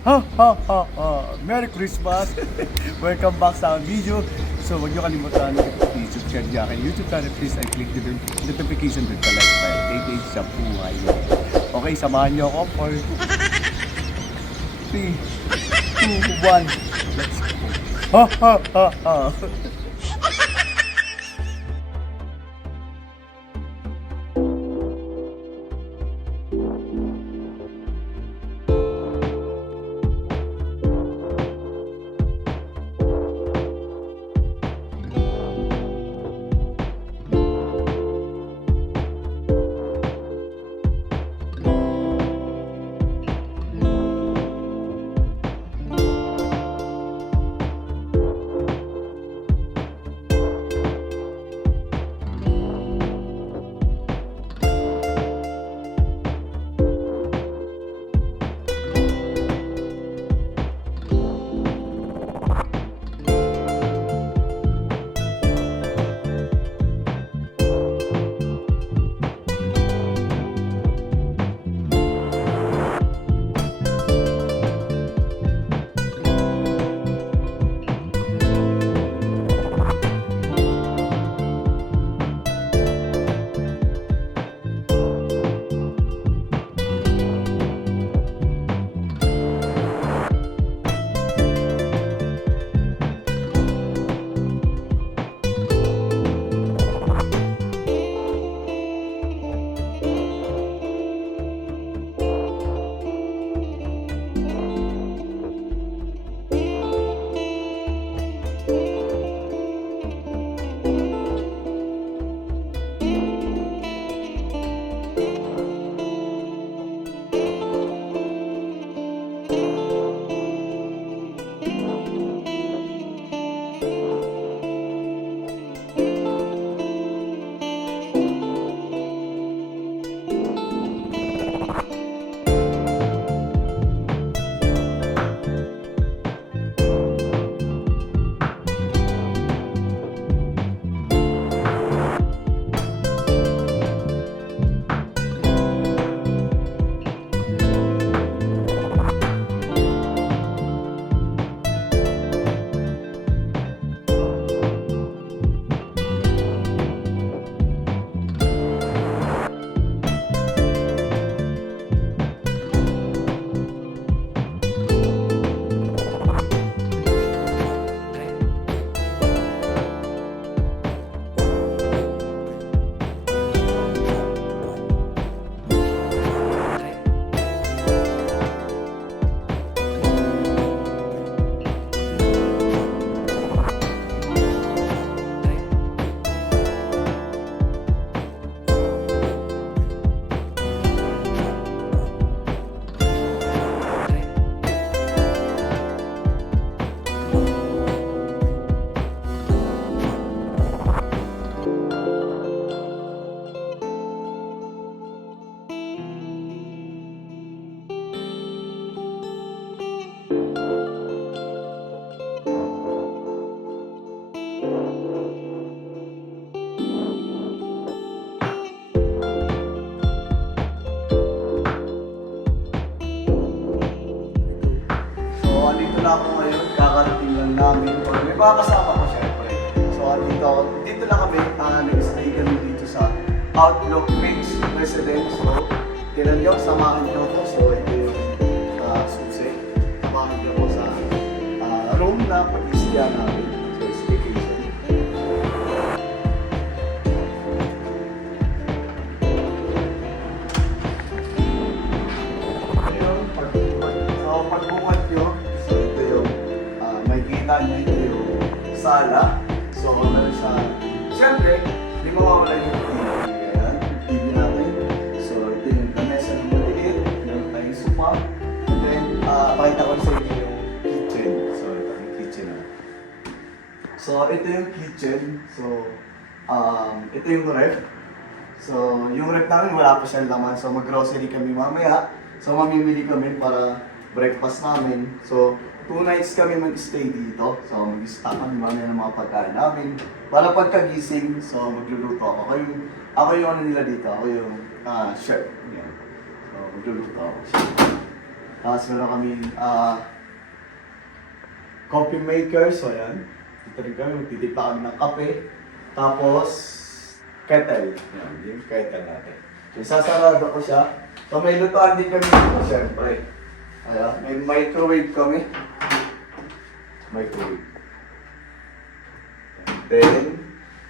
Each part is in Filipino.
Ha ha ha ha! Merry Christmas! Welcome back sa video. So huwag nyo kalimutan i-subscribe niya aking YouTube channel. Please and click the notification bell para update sa buhay. Okay, samahan nyo ako for 3, 2, 1. Let's go! Ha ha ha ha! Dito na ako ngayon, kakarating lang namin. Or may mga kasama ko syempre. So dito lang kami, nag-stay kami dito sa Outlook Ridge Residence. So, tinan nyo, samahan nyo ako. So, ito yung susi. Samahan nyo ako sa room na pag-isya namin. So, staycation. Ayun, pagbukat nyo, ito yung sala. So, meron siya. Siyempre, di mawawala yung TV. Ayan, yung TV natin. So, ito yung lamesa ng maliit. Meron tayong sofa. And then, pakita ko sa inyo yung kitchen. So, ito yung kitchen na. So, ito yung kitchen. So, ito yung ref. So, yung ref namin wala pa siyang laman. So, mag-grocery kami mamaya. So, mamimili kami para breakfast namin. So, 2 nights kami mag-stay dito. So, mag-stock kami mamaya ng mga pagkain namin. Para pagkagising, so magluluto ako. Ako yung ano nila dito. Ako yung chef. Yan. So, magluluto ako. Tapos meron kami coffee maker. So ayan. Dito rin kami, magtitipa kami ng kape. Tapos, kettle. Yan, yung kettle natin. So, sasarado ko siya. So, may lutuan din kami dito, syempre. Ayan, may microwave kami. Microwave. Then,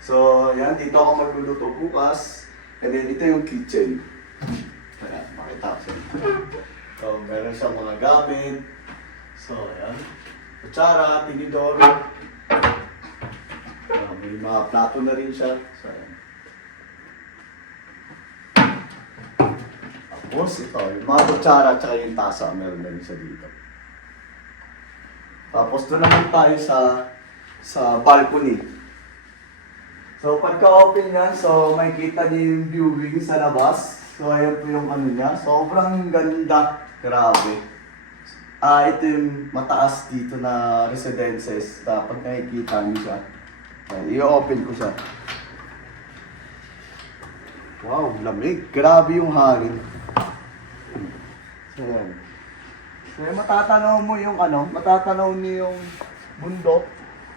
so, yan, dito ako magluluto bukas. And then, ito yung kitchen. Ayan, makita ko siya. So, meron siyang mga gamit. So, ayan. Kutsara, tinidor. May mga plato na rin siya. So, ayan. Tapos ito, yung mga kutsara at saka yung tasa, meron na rin siya dito. Tapos doon naman tayo sa balcony. So pagka-open yan, so makikita niyo yung viewing sa labas. So ayan po yung ano niya. Sobrang ganda. Grabe. Ito yung mataas dito na residences. Pag nakikita niyo siya. I-open ko siya. Wow, lamig. Grabe yung hangin. So yan. So matatanaw mo yung ano, matatanaw niyo yung bundok,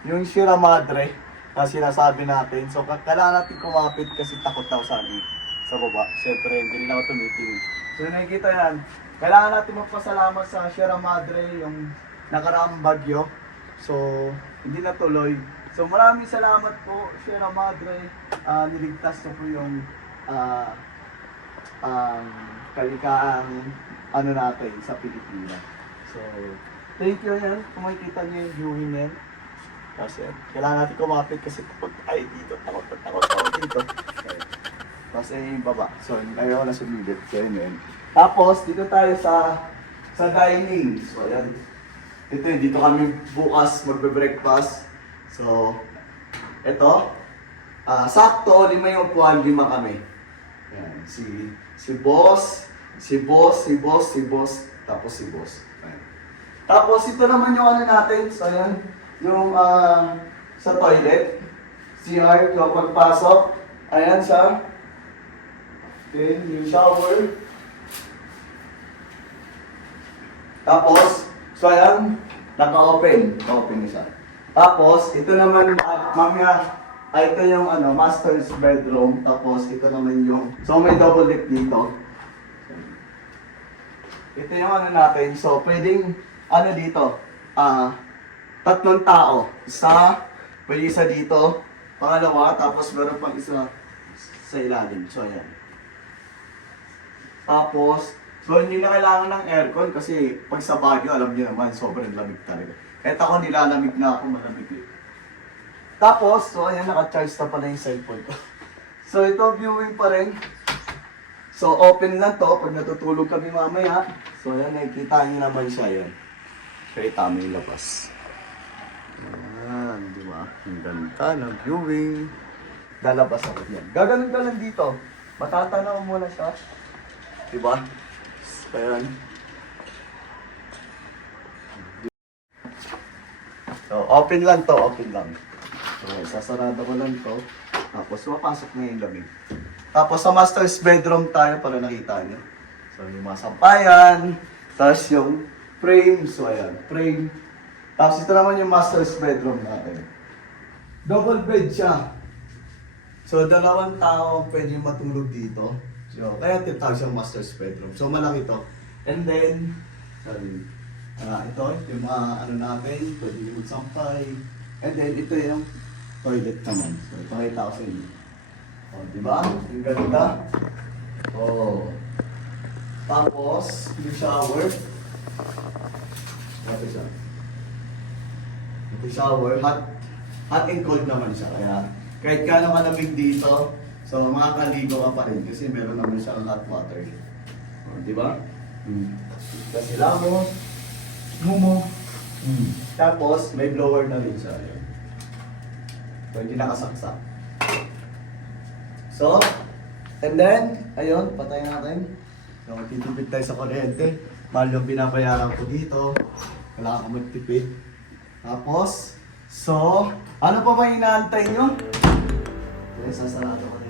yung Sierra Madre na sinasabi natin. So kailangan natin kumapit kasi takot daw sa amin sa baba. Siyempre, hindi rin ako tumitingin. So nakikita yan. Kailangan natin magpasalamat sa Sierra Madre, yung nakaraang bagyo. So, hindi natuloy. So maraming salamat po, Sierra Madre. Niligtas na po yung kalikaang ano natin sa Pilipinas. So, thank you yan. Kung makikita niyo yung viewing yan. Kasi kailangan natin kumapit kasi takot ay dito, takot dito. Okay. Tapos yung baba. So, ayaw na sumilip. So, yun. Tapos, dito tayo sa dining. So, ayan. Dito kami bukas magbe-breakfast. So, ito. Sakto, 5 yung upuan, 5 kami. Ayan. Si boss, tapos si boss. Ayan. Tapos, ito naman yung ano natin. So, ayan. Yung sa toilet. CR, yung pagpasok. Ayan siya. Then, yung shower. Tapos, so ayan, naka-open. Naka-open siya. Tapos, ito naman, mamaya, ito yung ano, master's bedroom. Tapos, ito naman yung, so may double deck dito. Ito yung ano natin. So, pwedeng, ano dito, 3 tao. Pwede isa dito, pangalawa, tapos meron pang isa sa ilalim. So, ayan. Tapos, so hindi na kailangan ng aircon kasi pag sa Baguio, alam niyo naman, sobrang lamig talaga. Kahit ako nilalamig na ako, malamig eh. Tapos, so ayan, naka-charge na pala yung cellphone ko. So ito, viewing pa rin. So open na to, pag natutulog kami mamaya. So ayan, nakikita niyo naman siya yan. Kaya tama yung labas. Ayan, di ba? Ang ganda ng viewing. Lalabas ako yan. Gaganon ka lang dito. Matatanaw mo na siya. Diba? Ayan. So, open lang to, open lang. So, sasarado ko lang to. Tapos, mapasok na yung lamig. Tapos, sa master's bedroom tayo para nakita nyo. So, yung mga sampayan. Tapos, yung frame. So, ayan, frame. Tapos, ito naman yung master's bedroom natin. Double bed siya. So, 2 tao pwede matulog dito. So, kaya tinatawag siyang master's bedroom. So, malaki to. And then, ito, yung mga ano natin, pwede yung magsampay. And then, ito yung toilet naman. So, ipakita ko sa inyo. O, di ba? Yung ganda. O. Tapos, yung shower. Ito siya. Ito shower. Hot and cold naman siya. Kaya, kahit ka naman lamig dito, so, makakaligo ka pa rin kasi meron naman siyang hot water. O, di ba? Kasi lamo, gumo. Tapos, may blower na rin siya. So, hindi nakasaksak. So, and then, ayun, patay natin. So, titipid tayo sa kuryente. Mahal yung binabayaran ko dito. Kailangan ko magtipid. Tapos, so, ano pa ba inaantay nyo? Okay, sasarado ko na.